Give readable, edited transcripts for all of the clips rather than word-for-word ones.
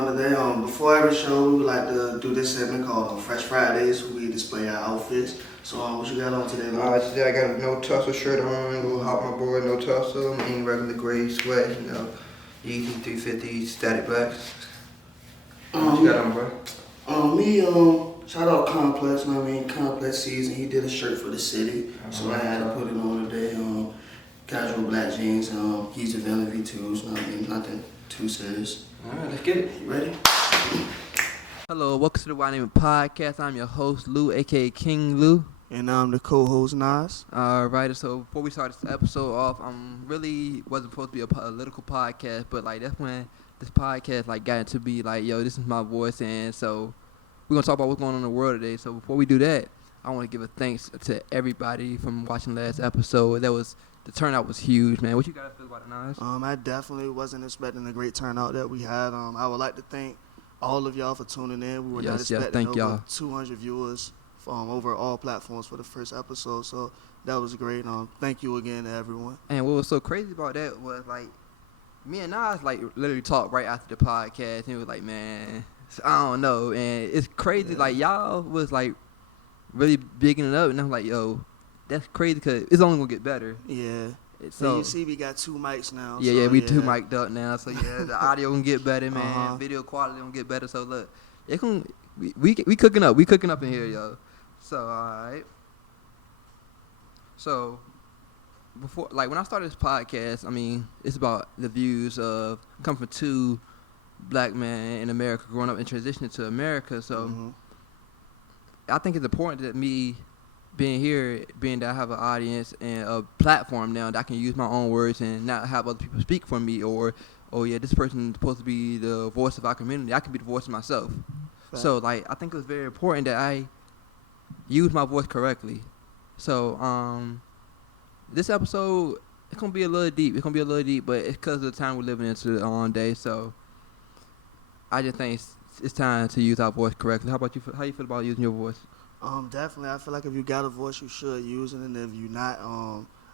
on today. Before every show, we would like to do this segment called Fresh Fridays, where we display our outfits. So, what you got on today, Lou? Today I got a no tussle shirt on, little hot my boy, no tussle, any regular gray sweat, Yeezy 350 static blacks. What you got on, bro? Shout out Complex, Complex Season. He did a shirt for the city, so I had to put it on today. Casual black jeans, Yeezy Villain V2s, nothing too serious. Alright, let's get it. You ready? Hello, welcome to the Why Name It Podcast. I'm your host, Lou, aka King Lou. And I'm the co-host, Nas. Alright, so before we start this episode off, really wasn't supposed to be a political podcast, but that's when this podcast got into be this is my voice, and so we're gonna talk about what's going on in the world today. So before we do that, I want to give a thanks to everybody from watching last episode. The turnout was huge, man. What you gotta feel about it, Nas? I definitely wasn't expecting a great turnout that we had. I would like to thank all of y'all for tuning in. We were not expecting over y'all. 200 viewers from over all platforms for the first episode, so that was great. Thank you again to everyone. And what was so crazy about that was me and Nas literally talked right after the podcast, and he was like, man, I don't know, and it's crazy. Y'all was really bigging it up, and I'm like, yo, that's crazy because it's only gonna get better. Yeah. So you see, we got 2 mics now. Yeah, we 2 mic'd up now. So the audio gonna get better, man. Uh-huh. Video quality gonna get better. So look, we cooking up. We cooking up in here, yo. So alright. So before, when I started this podcast, it's about the views of coming from 2 black men in America, growing up and transitioning to America. So I think it's important that me being here, being that I have an audience and a platform now that I can use my own words and not have other people speak for me, or, oh yeah, this person is supposed to be the voice of our community. I can be the voice of myself. Fact. So I think it was very important that I use my voice correctly. So this episode, it's gonna be a little deep. But it's because of the time we're living into on day. So I just think it's time to use our voice correctly. How about you? How you feel about using your voice? Definitely. I feel like if you got a voice, you should use it, and if you're not,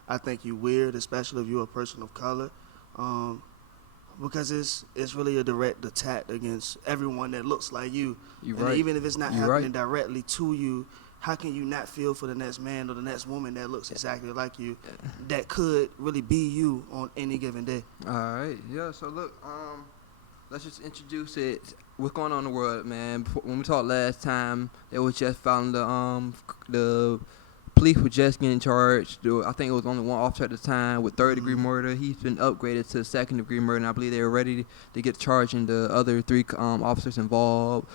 I think you're weird, especially if you're a person of color, because it's really a direct attack against everyone that looks like you. You're and right. Even if it's not happening directly to you, how can you not feel for the next man or the next woman that looks exactly like you, that could really be you on any given day? All right. Yeah. So look, let's just introduce it. What's going on in the world, man? When we talked last time, they was just found the police were just getting charged. I think it was only one officer at the time with third-degree murder. He's been upgraded to second-degree murder, and I believe they were ready to get charging the other 3 officers involved.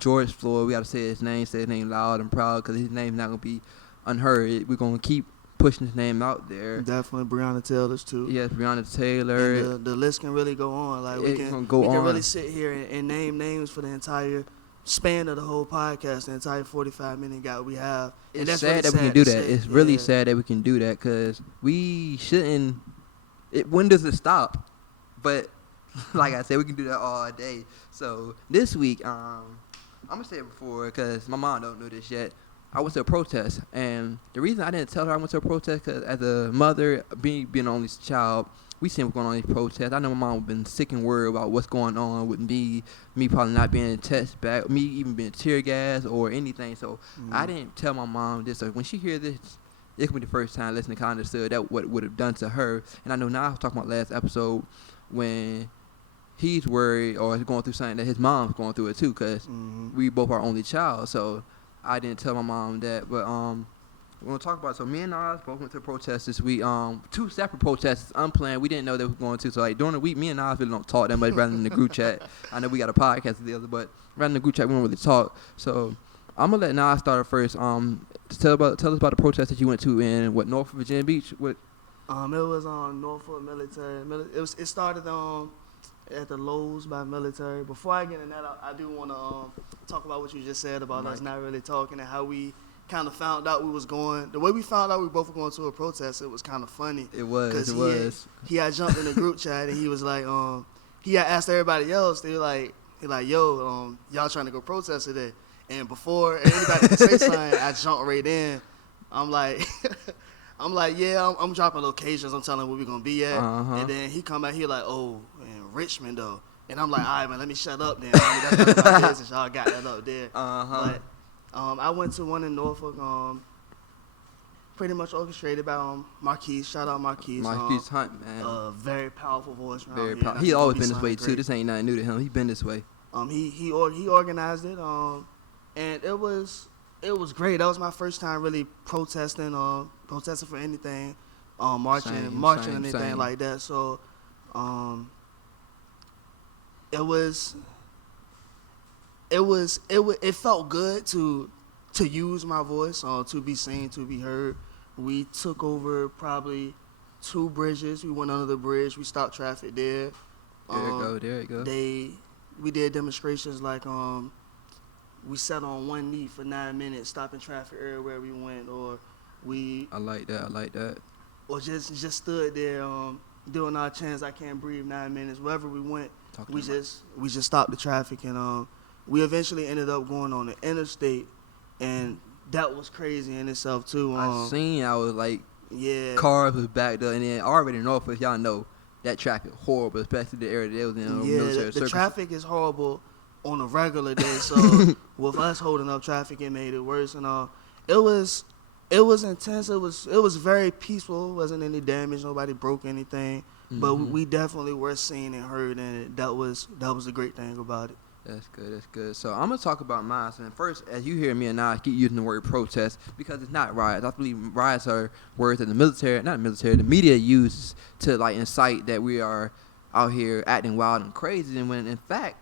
George Floyd, we got to say his name loud and proud, because his name's not going to be unheard. We're going to keep pushing his name out there. Definitely Breonna Taylor's too. Yes, Breonna Taylor. And the list can really go on. We can really sit here and name names for the entire span of the whole podcast, the entire 45-minute guide we have. It's and that's sad really that we can do that. It's really sad that we can do that, because we shouldn't. When does it stop? But like I said, we can do that all day. So this week, I'm gonna say it before, because my mom don't know this yet. I went to a protest, and the reason I didn't tell her I went to a protest, because as a mother, being an only child, we seen what's going on in these protests. I know my mom has been sick and worried about what's going on with me probably not being touched back, me even being tear gas or anything. So I didn't tell my mom this. So when she hears this, it could be the first time listening, kind of understood that what would have done to her. And I know now I was talking about last episode when he's worried or he's going through something that his mom's going through it too, because we both are only child. So I didn't tell my mom that, but we're gonna talk about it. So me and Nas both went to a protest this week. 2 separate protests, unplanned. We didn't know they were going to. So during the week, me and Nas really don't talk that much, rather than the group chat. I know we got a podcast together, but rather than the group chat, we don't really talk. So I'm gonna let Nas start first. Tell us about the protest that you went to in Norfolk, Virginia Beach. What? It was on Norfolk Military. It started at the Lowe's by Military. Before I get in that, I do want to talk about what you just said about us not really talking and how we kind of found out we was going. The way we found out we both were going to a protest, it was kind of funny. It was. He had jumped in the group chat and he was like, he had asked everybody else. They were like, yo, y'all trying to go protest today? And before anybody could say something, I jumped right in. I'm like, yeah, I'm dropping locations. I'm telling him where we gonna be at. And then he come out here like, oh, in Richmond though. And I'm like, all right, man, let me shut up then. I mean, that's none of my business. Y'all got that up there. But I went to one in Norfolk, pretty much orchestrated by Marquise. Shout out Marquise. Marquise Hunt, man. Very powerful voice around Very here. powerful. He always been this way too. This ain't nothing new to him. He been this way. He organized it. And it was great. That was my first time really protesting for anything, marching anything like that. So, it felt good to use my voice, to be seen, to be heard. We took over probably 2 bridges. We went under the bridge. We stopped traffic there. There you go. We did demonstrations like we sat on one knee for 9 minutes, stopping traffic everywhere we went, or I like that. Or just stood there doing our chants. I can't breathe 9 minutes. Wherever we went, we just stopped the traffic, and we eventually ended up going on the interstate, and that was crazy in itself too. I was like, yeah, cars was backed up, and then already in Norfolk, y'all know that traffic horrible, especially the area that was in. Yeah, the traffic is horrible on a regular day. So with us holding up traffic, it made it worse, and it was intense. It was very peaceful. It wasn't any damage. Nobody broke anything. Mm-hmm. But we definitely were seen and heard, and that was the great thing about it. That's good. So I'm gonna talk about mine. And first, as you hear me and I keep using the word protest because it's not riots. I believe riots are words that the media uses to like incite that we are out here acting wild and crazy, and when in fact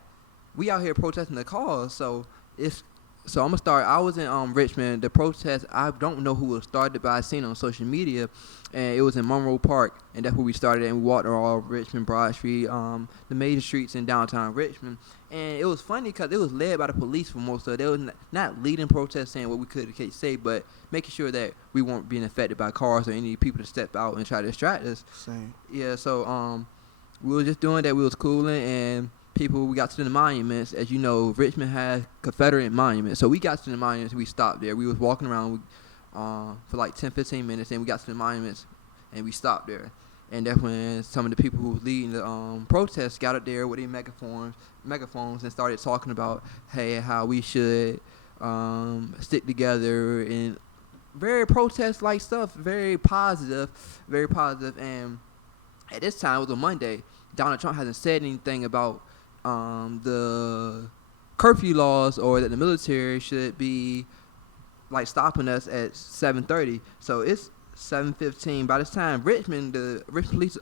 we out here protesting the cause. So I'm gonna start. I was in Richmond. The protest, I don't know who it started, but I seen it on social media, and it was in Monroe Park, and that's where we started. And we walked all Richmond, Broad Street, the major streets in downtown Richmond. And it was funny because it was led by the police for most of it. They was not leading protests, saying what we could say, but making sure that we weren't being affected by cars or any people to step out and try to distract us. Same. Yeah. So we were just doing that. We was cooling and. We got to the monuments. As you know, Richmond has Confederate monuments. So we got to the monuments and we stopped there. We was walking around for like 10, 15 minutes, and we got to the monuments and we stopped there. And that's when some of the people who was leading the protests got up there with their megaphones and started talking about, hey, how we should stick together, and very protest-like stuff, very positive. And at this time, it was a Monday. Donald Trump hasn't said anything about the curfew laws or that the military should be like stopping us at 7:30. So it's 7:15. By this time, the Richmond Police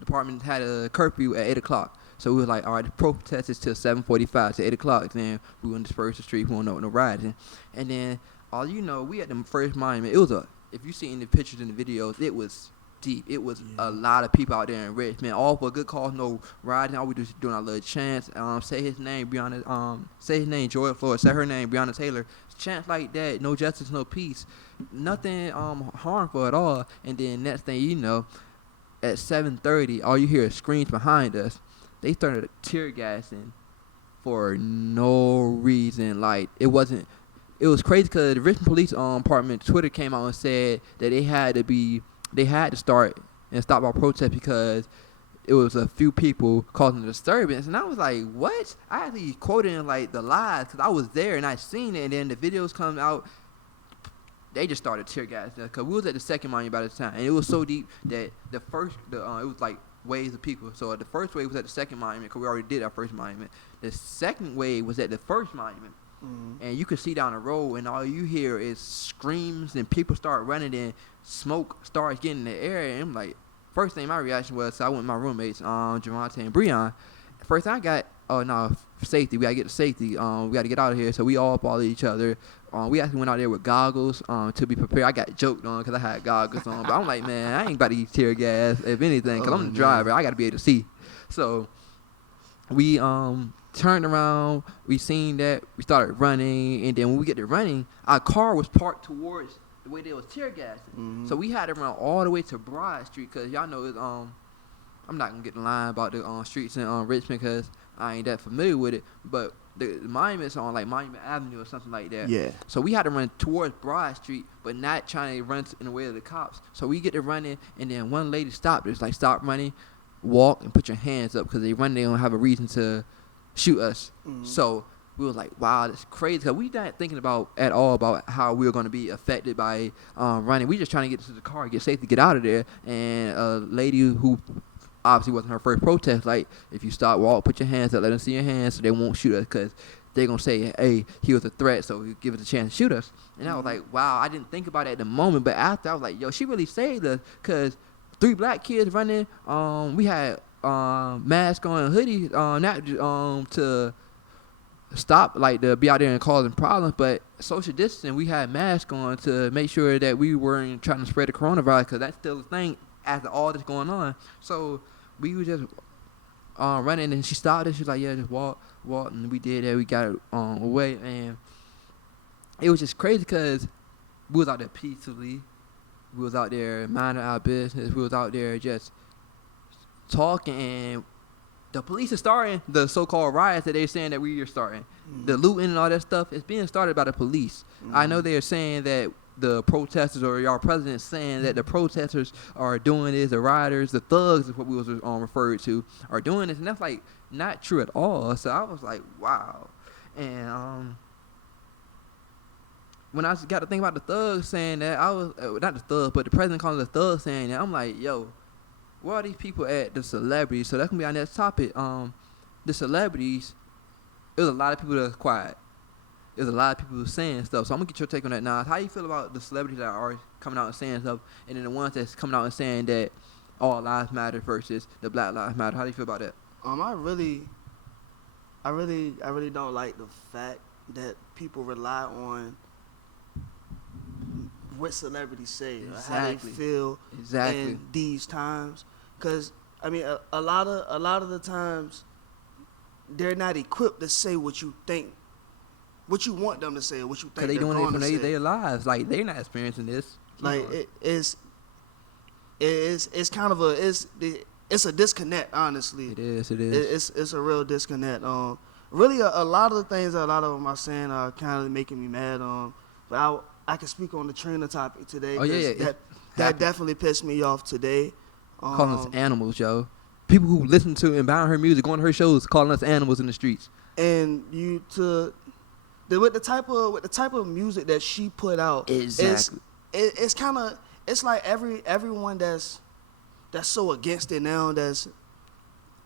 Department had a curfew at 8 o'clock. So we were like, all right, the protest is till 7:45 to 8 o'clock. Then we went to disperse the street. We won't know no rioting. And then we at the first monument. It was if you see in the pictures and the videos, it was deep. It was a lot of people out there in Richmond, all for a good cause, no riding. All we do is doing our little chants. Say his name, Breonna. Say his name, George Floyd. Say her name, Breonna Taylor. Chants like that. No justice, no peace. Nothing harmful at all. And then next thing you know, at 7:30, all you hear is screams behind us. They started tear gassing for no reason. Like it was crazy because the Richmond Police Department Twitter came out and said that they had to start and stop our protest because it was a few people causing a disturbance. And I was like, what? I actually quoted in like the lies because I was there and I seen it. And then the videos come out. They just started tear gas because we was at the second monument by the time. And it was so deep that it was like waves of people. So the first wave was at the second monument because we already did our first monument. The second wave was at the first monument. Mm-hmm. And you could see down the road, and all you hear is screams, and people start running, and smoke starts getting in the air. And I'm like, first thing my reaction was, so I went with my roommates, Javante and Breon. First thing I got, safety. We gotta get to safety. We gotta get out of here. So we all followed each other. We actually went out there with goggles to be prepared. I got joked on because I had goggles on, but I'm like, man, I ain't about to eat tear gas if anything, because I'm the driver. I gotta be able to see. So we turned around, we seen that, we started running, and then when we get to running, our car was parked towards the way they was tear gassing. Mm-hmm. So we had to run all the way to Broad Street, because y'all know it's, I'm not going to get the line about the streets in Richmond, because I ain't that familiar with it, but the monument's on like Monument Avenue or something like that. Yeah. So we had to run towards Broad Street, but not trying to run in the way of the cops. So we get to running, and then one lady stopped us, like, stop running. walk and put your hands up because they don't have a reason to shoot us. So we were like, wow, that's crazy. Because we not thinking about at all about how we were going to be affected by running. We just trying to get to the car, get safe to get out of there. And a lady who obviously wasn't her first protest, like, if you stop, walk, put your hands up, let them see your hands so they won't shoot us because they're going to say, hey, he was a threat, so give us a chance to shoot us. And I was like, wow, I didn't think about it at the moment. But after, I was like, yo, she really saved us because 3 black kids running, we had masks on and hoodies not to stop, like, to be out there and causing problems, but social distancing, we had masks on to make sure that we weren't trying to spread the coronavirus because that's still a thing after all this going on. So we were just running, and she stopped and she was like, yeah, just walk, and we did that. We got it away, and it was just crazy because we was out there peacefully. We was out there minding our business. We was out there just talking, and the police are starting the so-called riots that they're saying that we are starting. The looting and all that stuff is being started by the police. I know they're saying that the protesters, or our president saying that the protesters are doing this, the rioters, the thugs is what we was referred to, are doing this, and that's like not true at all. So I was like, wow. And when I got to think about the thugs saying that, I was not the thugs, but the president calling the thugs saying that, I'm like, yo, where are these people at? The celebrities. So that's gonna be our next topic. The celebrities. There's a lot of people that's quiet. There's a lot of people saying stuff. So I'm gonna get your take on that now. How you feel about the celebrities that are coming out and saying stuff, and then the ones that's coming out and saying that all lives matter versus the Black Lives Matter? How do you feel about that? I really don't like the fact that people rely on what celebrities say, or how they feel in these times. Because I mean, a lot of the times they're not equipped to say what you think, what you want them to say, or what you think. Because they doing it from their lives, like they're not experiencing this. Like it's kind of it's a disconnect, honestly. It is. It's a real disconnect. Really, a lot of the things that a lot of them are saying are kind of making me mad. But I can speak on the Trina topic today. Oh yeah. That definitely pissed me off today. Calling us animals, yo. People who listen to and buying her music, going to her shows, calling us animals in the streets. And with the type of music that she put out, exactly. It's kind of, it's like everyone that's so against it now,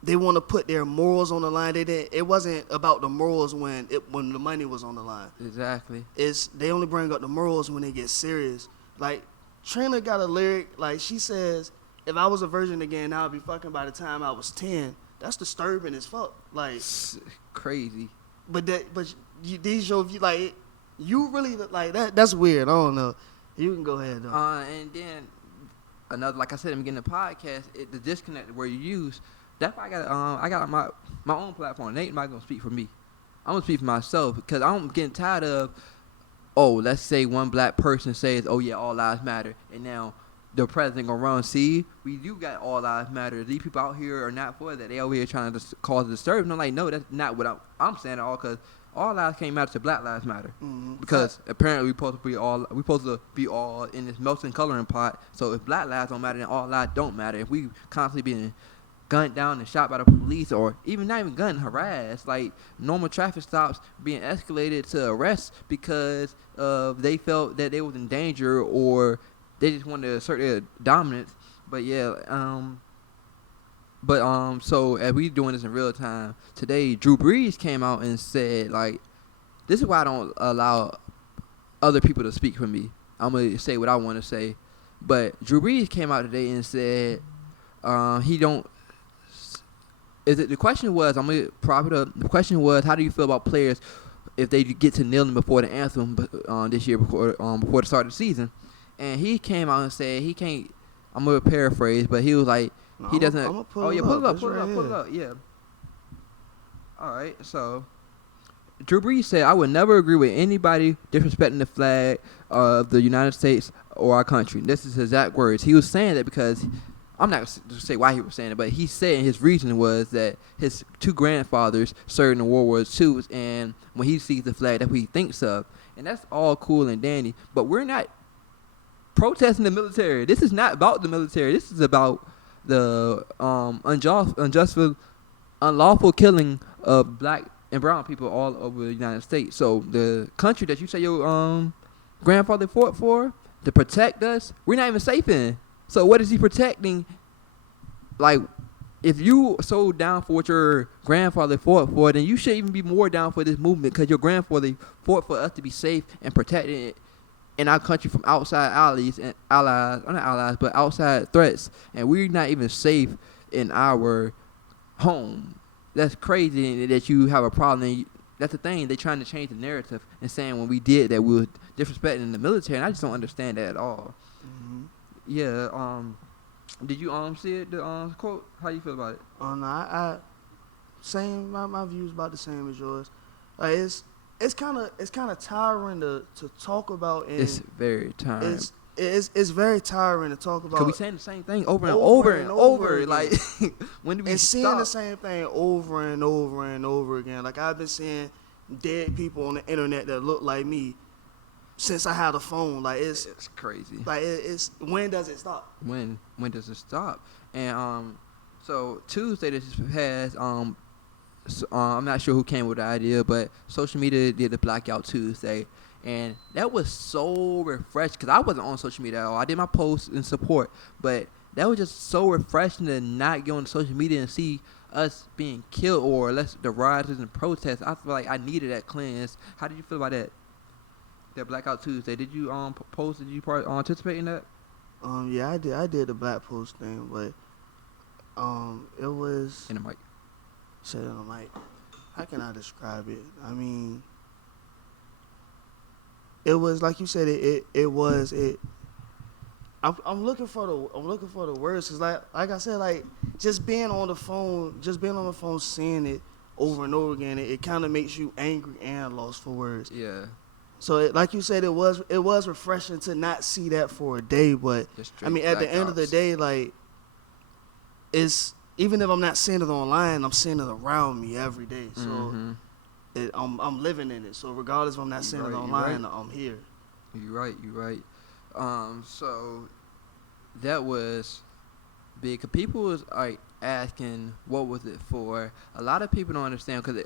they want to put their morals on the line. It wasn't about the morals when the money was on the line. Exactly. They only bring up the morals when they get serious. Like Trina got a lyric, like she says, if I was a virgin again, I'd be fucking by the time I was 10. That's disturbing as fuck. Like crazy. But these shows, you really like that. That's weird. I don't know. You can go ahead though. And then another, like I said in the beginning of the podcast, the disconnect where you use. That's why I got my own platform. Nate not gonna speak for me. I'm gonna speak for myself because I'm getting tired of, let's say one black person says, oh yeah, all lives matter, and now the president gonna run. See, we do got all lives matter. These people out here are not for that. They over here trying to cause a disturbance. I'm like, no, that's not what I'm saying at all. Because all lives can't matter to Black Lives Matter. Mm-hmm. Because apparently we supposed to be all in this melting coloring pot. So if Black lives don't matter, then all lives don't matter. If we constantly being gunned down and shot by the police, or even not even gunned, harassed, like normal traffic stops being escalated to arrests because they felt that they was in danger, or they just wanted to assert their dominance. But yeah, so as we doing this in real time today, Drew Brees came out and said, like, this is why I don't allow other people to speak for me. I'm gonna say what I want to say. But Drew Brees came out today and said he don't. The question was, I'm gonna prop it up. The question was, how do you feel about players if they get to kneeling before the anthem this year before the start of the season? And he came out and said he can't. I'm gonna paraphrase, but he was like, he doesn't. Pull it up. Yeah. All right. So Drew Brees said, I would never agree with anybody disrespecting the flag of the United States or our country. This is his exact words. He was saying that because I'm not going to say why he was saying it, but he said his reason was that his 2 grandfathers served in World War II, and when he sees the flag, that's what he thinks of. And that's all cool and dandy, but we're not protesting the military. This is not about the military. This is about the unlawful killing of black and brown people all over the United States. So the country that you say your grandfather fought for to protect us, we're not even safe in. So what is he protecting? Like, if you so down for what your grandfather fought for, then you should even be more down for this movement because your grandfather fought for us to be safe and protected in our country from outside not allies, but outside threats, and we're not even safe in our home. That's crazy that you have a problem. And that's the thing. They're trying to change the narrative and saying when we did that we were disrespecting the military, and I just don't understand that at all. Mm-hmm. Yeah. Did you see it? The quote. How you feel about it? No, I same. My views about the same as yours. It's kind of tiring to talk about. And It's very tiring. It's very tiring to talk about. Cause we saying the same thing over and over. Again. Like, when do we and stop? seeing the same thing over and over and over again. Like, I've been seeing dead people on the internet that look like me since I had a phone. Like, it's crazy. Like, it's when does it stop? When does it stop? And so Tuesday this has I'm not sure who came with the idea, but social media did the Blackout Tuesday. And that was so refreshing because I wasn't on social media at all. I did my posts in support, but that was just so refreshing to not go on social media and see us being killed or the rioters and protests. I feel like I needed that cleanse. How did you feel about that? That Blackout Tuesday. Did you post? Did you participate in that? Yeah, I did the Black Post thing, but it was In the mic. said on the mic. How can I describe it? I mean, it was like you said. I'm looking for the words, cause like I said, like just being on the phone, seeing it over and over again, it kind of makes you angry and lost for words. Yeah. So like you said, it was refreshing to not see that for a day, but I mean at the end of the day, like it's even if I'm not seeing it online, I'm seeing it around me every day. So I'm living in it. So regardless if I'm not seeing it online, I'm here. You're right. So that was big. 'Cause people was like asking what was it for. A lot of people don't understand because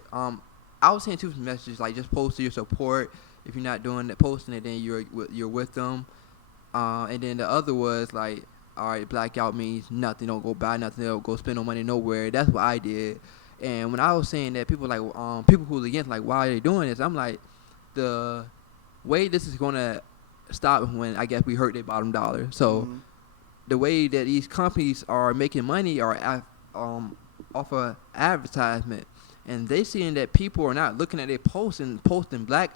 I was seeing two messages like just post your support. If you're not doing that, posting it, then you're with them. And then the other was like, all right, blackout means nothing. Don't go buy nothing. Don't go spend no money nowhere. That's what I did. And when I was saying that, people like people who was against like, why are they doing this? I'm like, the way this is gonna stop when I guess we hurt their bottom dollar. So the way that these companies are making money are off of advertisement, and they seeing that people are not looking at their posts and posting black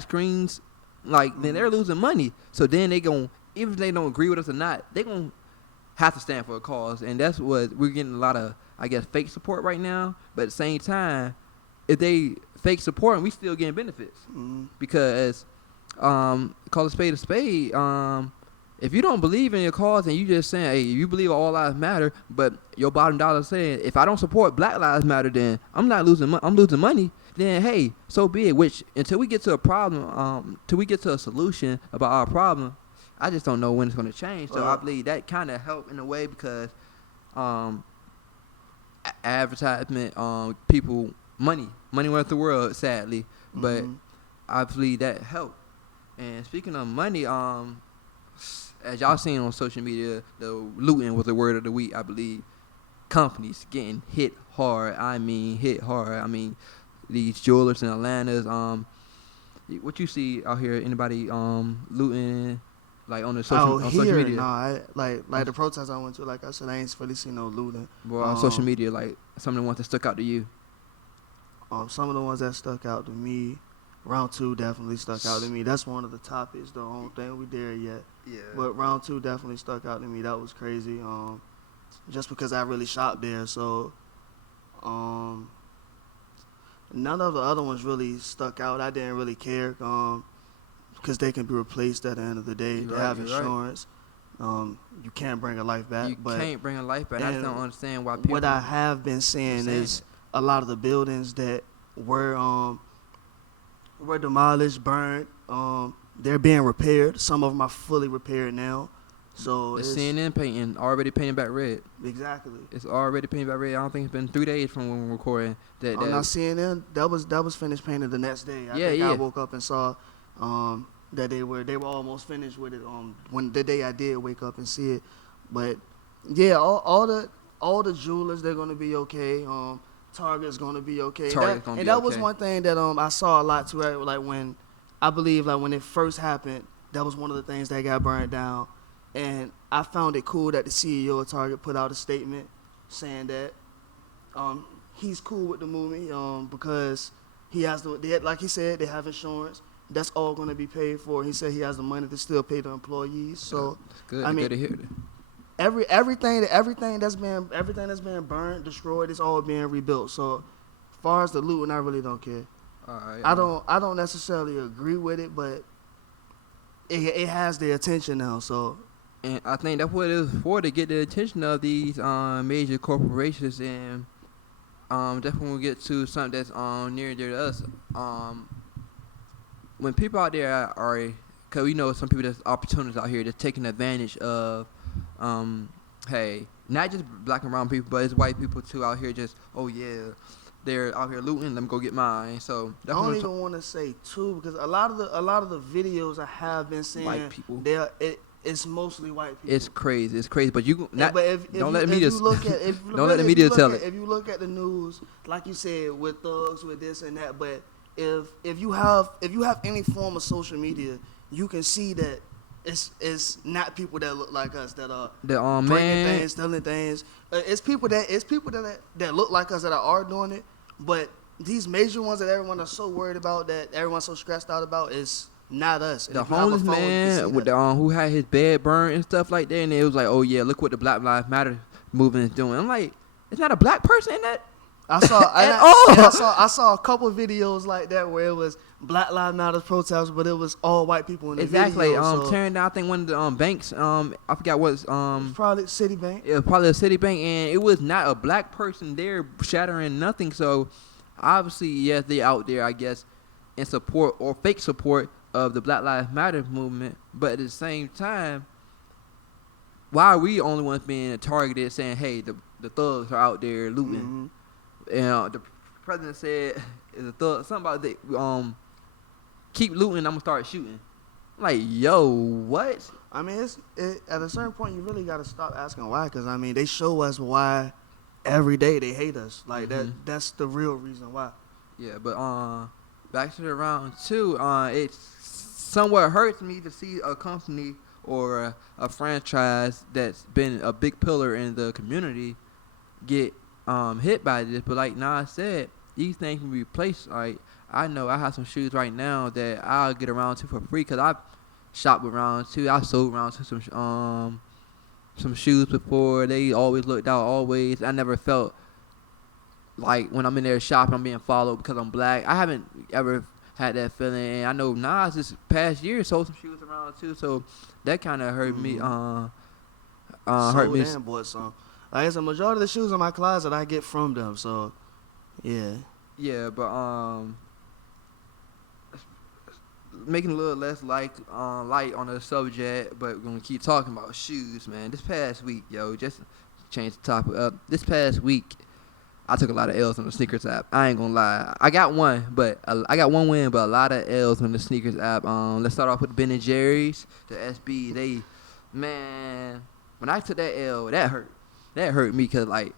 screens, like then they're losing money. So then they gon' even if they don't agree with us or not, they gon' have to stand for a cause, and that's what we're getting a lot of, I guess, fake support right now. But at the same time, if they fake support, and we still getting benefits because call a spade a spade. If you don't believe in your cause and you just saying, hey, you believe all lives matter, but your bottom dollar saying, if I don't support Black Lives Matter, then I'm not losing. I'm losing money. Then hey, so be it. Which until we get to a problem, till we get to a solution about our problem, I just don't know when it's going to change. So I believe that kind of helped in a way because advertisement, people, money went out the world, sadly. But I believe that helped. And speaking of money, as y'all seen on social media, the looting was the word of the week, I believe. Companies getting hit hard. I mean, these jewelers in Atlanta's. What you see out here? Anybody looting? Like on social media. Nah, like the protests I went to, like I said, I ain't really seen no looting. Well, on social media, like some of the ones that stuck out to you. Some of the ones that stuck out to me, round 2 definitely stuck out to me. That's one of the topics. The only thing we there yet. Yeah. But round 2 definitely stuck out to me. That was crazy. Just because I really shopped there, so none of the other ones really stuck out. I didn't really care. Because they can be replaced at the end of the day. They have insurance. You can't bring a life back. You can't bring a life back. I just don't understand why people. What I have been seeing is a lot of the buildings that were demolished, burned. They're being repaired. Some of them are fully repaired now. So The it's CNN painting already painted back red. exactly. It's already painted back red. I don't think it's been 3 days from when we're recording. Now CNN that was finished painted the next day. I think I woke up and saw that they were almost finished with it when the day I did wake up and see it. But yeah, all the jewelers, they're gonna be okay. Target's gonna be okay. That was one thing that I saw a lot too. Right? Like when I believe like when it first happened, that was one of the things that got burned down. And I found it cool that the CEO of Target put out a statement saying that he's cool with the movie because he has like he said, they have insurance. That's all going to be paid for. He said he has the money to still pay the employees. So it's good. I mean, good to hear that. everything that's been burned, destroyed, it's all being rebuilt. So as far as the looting, I really don't care. All right, I don't necessarily agree with it, but it has their attention now. So. And I think that's what it was for, to get the attention of these major corporations. And that's when we get to something that's near and dear to us. When people out there are, because we know some people that's opportunities out here that's taking advantage of, hey, not just black and brown people, but it's white people too out here just, oh yeah, they're out here looting, let me go get mine. So I don't even want to say too, because a lot of the videos I have been seeing, white people. It's mostly white people. It's crazy, but you not. But if don't you, let the if media. you look at, if, don't let the media tell it. If you look at the news, like you said, with thugs, with this and that, but if you have any form of social media, you can see that it's not people that look like us that are bringing things, stealing things. It's people that look like us that are doing it, but these major ones that everyone is so worried about, that everyone's so stressed out about, is not us. The homeless man with the who had his bed burned and stuff like that, and it was like, oh yeah, look what the Black Lives Matter movement is doing. I'm like, it's not a black person in that. I saw a couple videos like that where it was Black Lives Matter protests, but it was all white people in the video. Tearing down, I think one of the banks, I forgot what probably Citibank. It was probably a Citibank, and it was not a black person there shattering nothing. So obviously, yes, they out there, I guess, in support or fake support of the Black Lives Matter movement, but at the same time, why are we the only ones being targeted, saying, hey, the thugs are out there looting? Mm-hmm. And the president said, the thug, something about they, keep looting, I'm going to start shooting. Like, yo, what? I mean, at a certain point, you really got to stop asking why, because, I mean, they show us why every day they hate us. Like, that's the real reason why. Yeah, but back to the round two, it somewhat hurts me to see a company or a franchise that's been a big pillar in the community get hit by this. But like Nas said, these things can be replaced. Like, I know I have some shoes right now that I'll get around to for free because I've shopped with Round 2. I sold Round 2 some shoes before. They always looked out, always. I never felt like when I'm in there shopping, I'm being followed because I'm black. I haven't ever had that feeling. And I know Nas this past year sold some shoes around too, so that kind of hurt me. Hurt me. And bought some. Like I said, majority of the shoes in my closet I get from them. So, yeah. Yeah, but making a little less light on the subject, but we're gonna keep talking about shoes, man. This past week, yo, just change the topic up. This past week, I took a lot of L's on the sneakers app. I ain't gonna lie. I got one, but I got one win, but a lot of L's on the sneakers app. Let's start off with Ben & Jerry's, the SB. Man, when I took that L, that hurt. That hurt me because, like,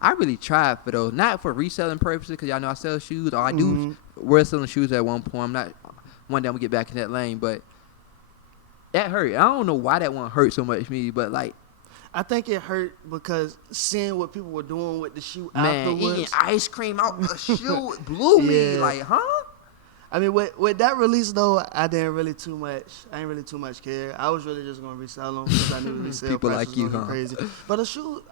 I really tried for those. Not for reselling purposes, because y'all know I sell shoes, or I do wear selling shoes at one point. I'm not. One day I'm gonna get back in that lane, but that hurt. I don't know why that one hurt so much me, but like, I think it hurt because seeing what people were doing with the shoe afterwards. Man, eating ice cream out the shoe blew me. Like, huh? I mean, with that release though, I didn't really too much care. I was really just gonna resell them because I knew the resale people prices like you, was huh? Crazy. But a shoe,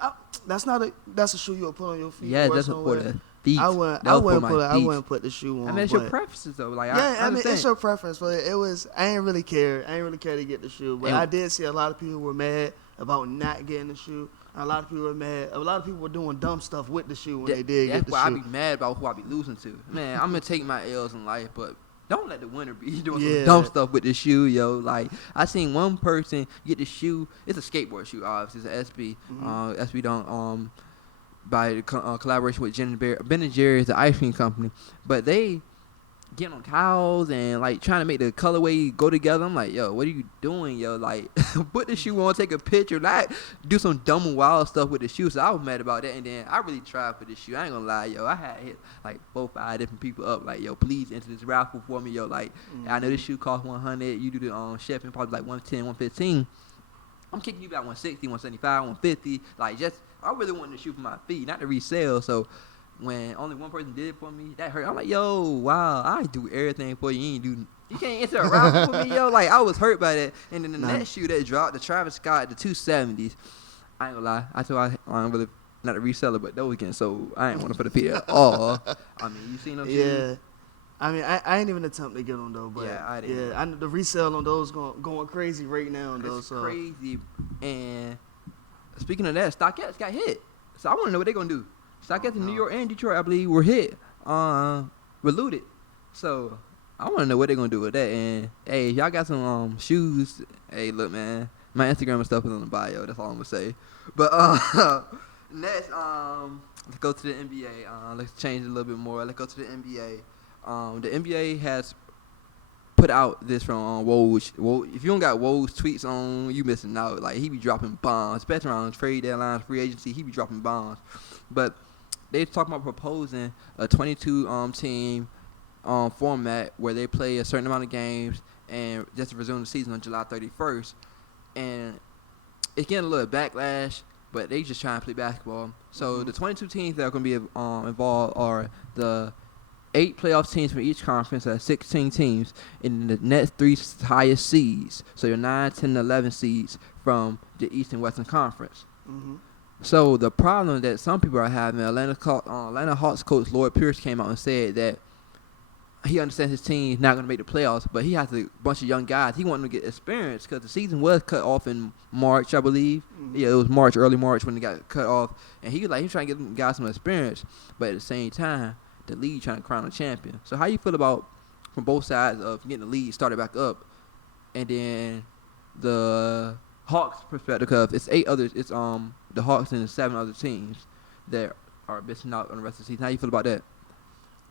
that's a shoe you'll put on your feet. Yeah, that's for the feet. I wouldn't put the shoe on. I mean, it's your preferences though. Like, yeah, I mean, it's your preference, but it was. I ain't really care. I ain't really care to get the shoe, but I did see a lot of people were mad about not getting the shoe. A lot of people were mad. A lot of people were doing dumb stuff with the shoe when they did get the shoe. That's why I be mad about who I be losing to. Man, I'm gonna take my L's in life, but don't let the winner be doing some Yeah. dumb stuff with the shoe, yo. Like I seen one person get the shoe. It's a skateboard shoe, obviously. It's an SB. SB don't by collaboration with Ben and Jerry's, the ice cream company, but they getting on towels and like trying to make the colorway go together. I'm like, yo, what are you doing, yo? Like, put the shoe on, take a picture, not do some dumb and wild stuff with the shoe. So I was mad about that, and then I really tried for this shoe. I ain't gonna lie, yo. I had hit like 4-5 different people up, like, yo, please enter this raffle for me, yo. Like, I know this shoe costs 100. You do the shipping probably like 110, 115. I'm kicking you about 160, 175, 150. Like, just I really wanted the shoe for my feet, not to resell. So when only one person did it for me, that hurt. I'm like, yo, wow, I do everything for you. You can't enter a raffle for me, yo. Like, I was hurt by that. And then the next shoe that dropped, the Travis Scott, the 270s. I ain't gonna lie. I told I'm really not a reseller, but those again, so I ain't want to put a feet at all. I mean, you seen those shoes? Yeah. I mean, I ain't even attempt to get them though, but Yeah, I didn't. I know the resale on those going crazy right now. Though, It's so. crazy. And speaking of that, StockX got hit. So I want to know what they're gonna do. StockX in New York and Detroit, I believe, were hit, were looted. So I want to know what they're gonna do with that. And hey, if y'all got some shoes, hey, look, man, my Instagram and stuff is on the bio. That's all I'm gonna say. But next, let's go to the NBA. Let's change it a little bit more. Let's go to the NBA. The NBA has put out this from Woj. If you don't got Woj tweets on, you missing out. Like, he be dropping bombs, especially around trade deadlines, free agency. He be dropping bombs. But they talking about proposing a 22 team format where they play a certain amount of games and just to resume the season on July 31st. And it's getting a little backlash, but they just trying to play basketball. So the 22 teams that are going to be involved are the 8 playoff teams from each conference. That's 16 teams in the next 3 highest seeds. So your 9, 10, and 11 seeds from the East and Western Conference. So the problem that some people are having, Atlanta Hawks coach Lloyd Pierce came out and said that he understands his team's not going to make the playoffs, but he has a bunch of young guys. He wanted them to get experience because the season was cut off in March, I believe. Yeah, it was March, early March when it got cut off. And he was trying to get them guys some experience, but at the same time, the league trying to crown a champion. So how you feel about, from both sides, of getting the league started back up, and then the Hawks perspective, because it's 8 others, it's the Hawks and 7 other teams that are missing out on the rest of the season. How you feel about that?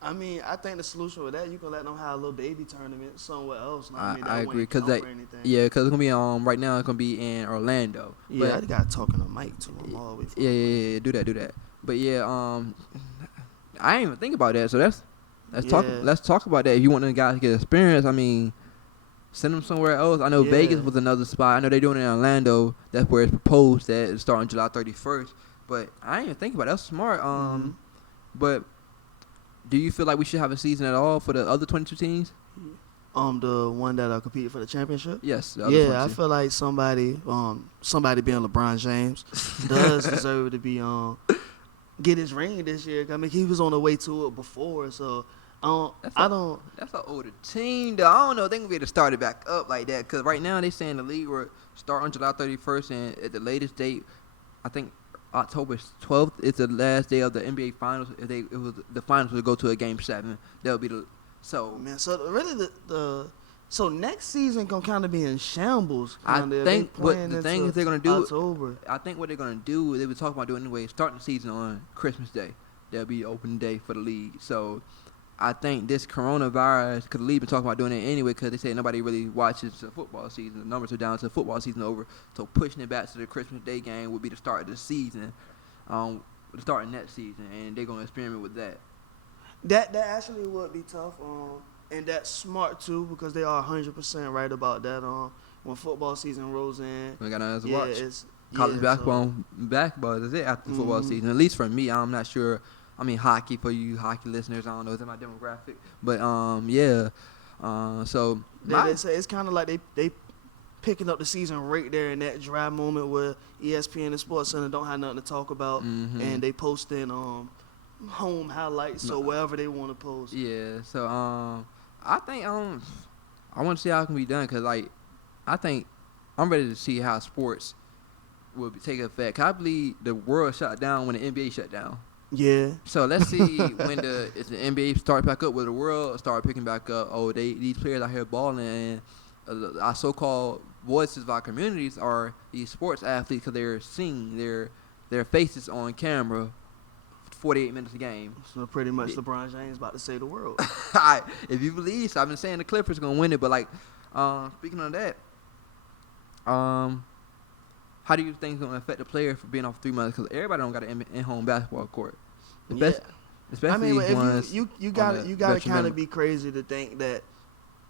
I mean, I think the solution with that, you can let them have a little baby tournament somewhere else. I agree, because because it's gonna be right now it's gonna be in Orlando. Yeah, I got talking to Mike too. I'm all the way from yeah, do that. But yeah, I ain't even think about that. So let's talk about that. If you want the guys to get experience, I mean, send them somewhere else. I know Vegas was another spot. I know they're doing it in Orlando. That's where it's proposed that it's starting July 31st. But I ain't even think about it. That's smart. But do you feel like we should have a season at all for the other 22 teams? The one that competed for the championship. Yes. The other 22. I feel like somebody being LeBron James does deserve to be get his ring this year. I mean, he was on the way to it before, so That's an older team, though. I don't know if they can be able to start it back up like that, because right now they saying the league will start on July 31st, and at the latest date, I think October 12th is the last day of the NBA Finals. If the finals would go to a Game 7, that would be the so. Man, so really so next season gonna kind of be in shambles. I think what the thing is they're gonna do. October. I think what they're gonna do, they were talking about doing anyway, starting the season on Christmas Day. That'll be open day for the league. So I think this coronavirus, because the league been talking about doing it anyway, because they say nobody really watches the football season. The numbers are down to the football season over. So pushing it back to the Christmas Day game would be the start of the season, the start of next season, and they're gonna experiment with that. That actually would be tough. And that's smart too, because they are 100% right about that. When football season rolls in, We got nothing to watch. It's College basketball is it after the football season. At least for me, I'm not sure. I mean, hockey, for you hockey listeners, I don't know, is that my demographic? But so they say it's kind of like they picking up the season right there in that dry moment where ESPN and Sports Center don't have nothing to talk about, and they posting home highlights, so wherever they want to post. Yeah, so I think I want to see how it can be done, because I think I'm ready to see how sports will take effect. I believe the world shut down when the NBA shut down. Yeah. So let's see when the NBA start back up, where the world start picking back up. Oh, these players out here balling, and our so-called voices of our communities are these sports athletes because they're seeing their faces on camera, 48 minutes a game. So pretty much LeBron James about to save the world. If you believe, so I've been saying the Clippers gonna win it, but like, speaking of that, how do you think it's gonna affect the player for being off 3 months? Because everybody don't got an in-home basketball court. Yeah. Especially I mean, ones you on gotta the kind veteran of be crazy to think that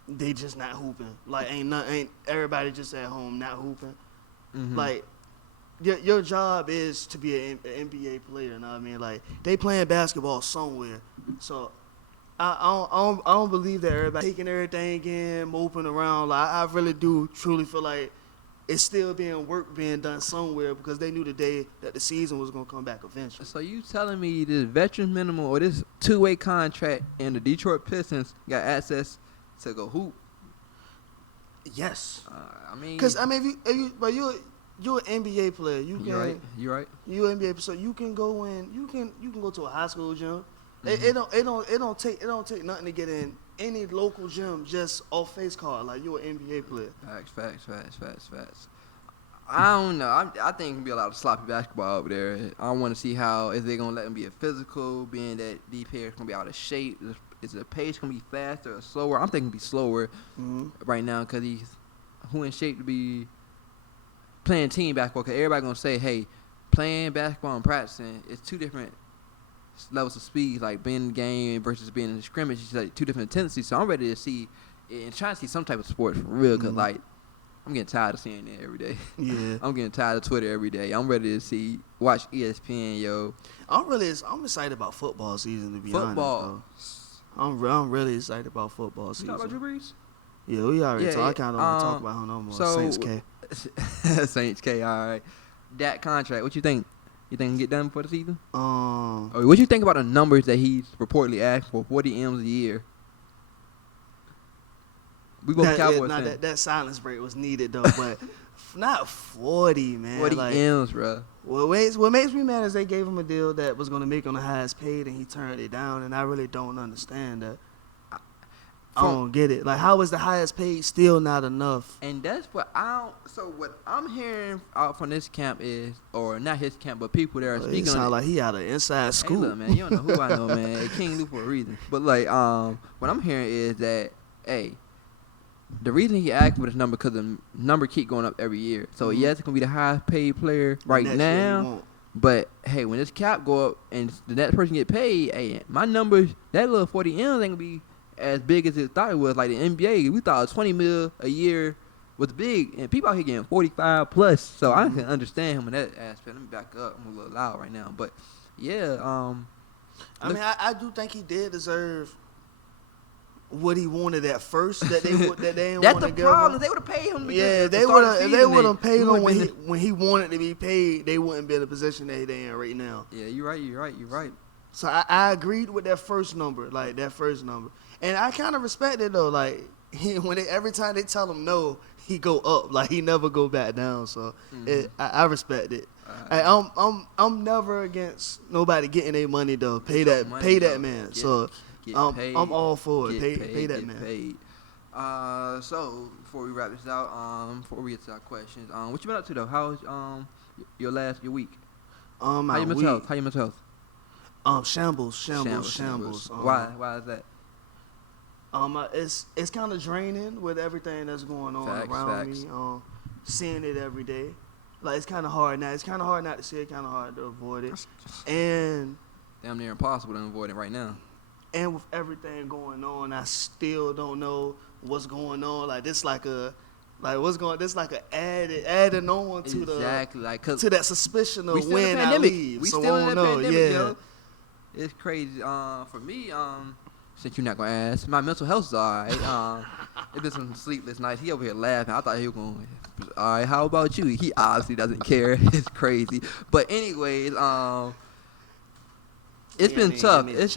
they just not hooping. Like ain't everybody just at home not hooping. Mm-hmm. Like your job is to be an NBA player. You know what I mean? Like they playing basketball somewhere. So I don't believe that everybody taking everything in, moping around. Like I really do truly feel like it's still work being done somewhere because they knew the day that the season was gonna come back eventually. So you telling me this veteran minimum or this two-way contract and the Detroit Pistons got access to go hoop? Yes. I mean, Because I mean, but you're an NBA player. You're right. You're an NBA player, so you can go in. You can go to a high school gym. Mm-hmm. It don't take nothing to get in any local gym just off face card. Like you're an NBA player. Facts. I don't know. I think it can be a lot of sloppy basketball over there. I want to see how is they gonna let them be a physical, being that these players gonna be out of shape. Is the pace gonna be faster or slower? I'm thinking it'll be slower right now because he's who in shape to be playing team basketball. Because everybody gonna say, hey, playing basketball and practicing is two different levels of speed. Like being in the game versus being in the scrimmage, it's like two different tendencies. So I'm ready to see and trying to see some type of sport for real. Because like I'm getting tired of seeing it every day. Yeah. I'm getting tired of Twitter every day. I'm ready to watch ESPN, yo. I'm excited about football season to be honest. Bro. I'm really excited about football season. You talk about Drew Brees? Yeah, we already talked. I kind of want to talk about him no more. So, Saints K. Saints K, all right. That contract, what you think? You think he can get done before the season? Um, Or what you think about the numbers that he's reportedly asked for, 40 M's a year? We both Cowboys fans. That silence break was needed though, but not 40, man. 40 like, M's, bro. What makes me mad is they gave him a deal that was going to make him the highest paid, and he turned it down, and I really don't understand that. I don't get it. Like, how is the highest paid still not enough? And that's what what I'm hearing out from this camp is, or not his camp, but people that are speaking. It sound like he out of inside school. Hey, look, man, you don't know who I know, man. King Lou for a reason. But like, what I'm hearing is that, hey, the reason he asked for this number because the number keep going up every year. So yes, it's gonna be the highest paid player right now. But hey, when this cap go up and the next person get paid, hey, my numbers, that little 40 M's ain't gonna be as big as it thought it was. Like the NBA, we thought 20 mil a year was big, and people out here getting 45 plus. So I can understand him in that aspect. Let me back up. I'm a little loud right now, but yeah. I mean, I do think he did deserve what he wanted at first. That they didn't That's want the to give problem. him. They would have paid him. Yeah, they would have paid him when he wanted to be paid. They wouldn't be in the position that they in right now. Yeah, you're right. So I agreed with that first number, and I kind of respect it though. Like every time they tell him no, he go up. Like he never go back down. So I respect it. I'm never against nobody getting their money though. Pay that man. I'm all for it. Pay that man. Paid. So before we wrap this out, before we get to our questions, what you been up to though? How's your week? How your mental health? Shambles. Why is that? It's kind of draining with everything that's going on around me. Seeing it every day, like it's kind of hard now. It's kind of hard not to see it. Kind of hard to avoid it, and damn near impossible to avoid it right now. And with everything going on, I still don't know what's going on. Like this, adding on to to that suspicion of when I leave. We so still in I that don't know. pandemic, Yeah. yo. It's crazy. For me, since you're not gonna ask, my mental health's alright. It's been some sleepless nights. He over here laughing. I thought he was going. All right, how about you? He obviously doesn't care. It's crazy. But anyways, it's been tough. It's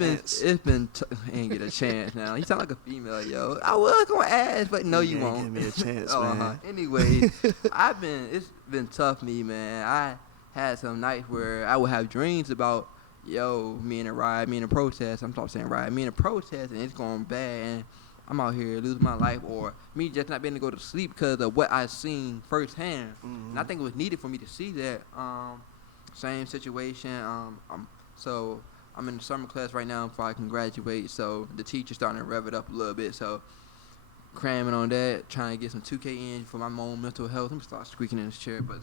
been. Ain't get a chance now. You sound like a female, yo. I was gonna ask, but no, you won't. Give me a chance, man. Anyways, it's been tough, me man. I had some nights where I would have dreams about yo, me in a riot, me in a protest. I'm talking saying riot, me in a protest, and it's going bad, and I'm out here losing my life, or me just not being able to go to sleep because of what I seen firsthand. And I think it was needed for me to see that. Same situation. I'm in the summer class right now before I can graduate, so the teacher's starting to rev it up a little bit. So cramming on that, trying to get some 2K in for my own mental health. I'm gonna start squeaking in this chair, but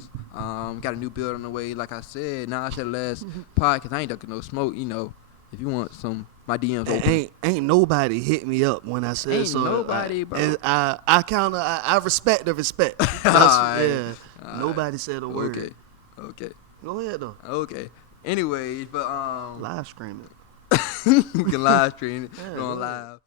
got a new build on the way. Like I said, now I said last podcast, I ain't ducking no smoke. You know, if you want some, my DMs open. Ain't nobody hit me up when I said Ain't so. nobody, bro. I respect the respect. Alright. Nobody said a word. Okay. Go ahead though. Okay. Anyways, but Live streaming. we can live stream it. Yeah, Going go ahead. live.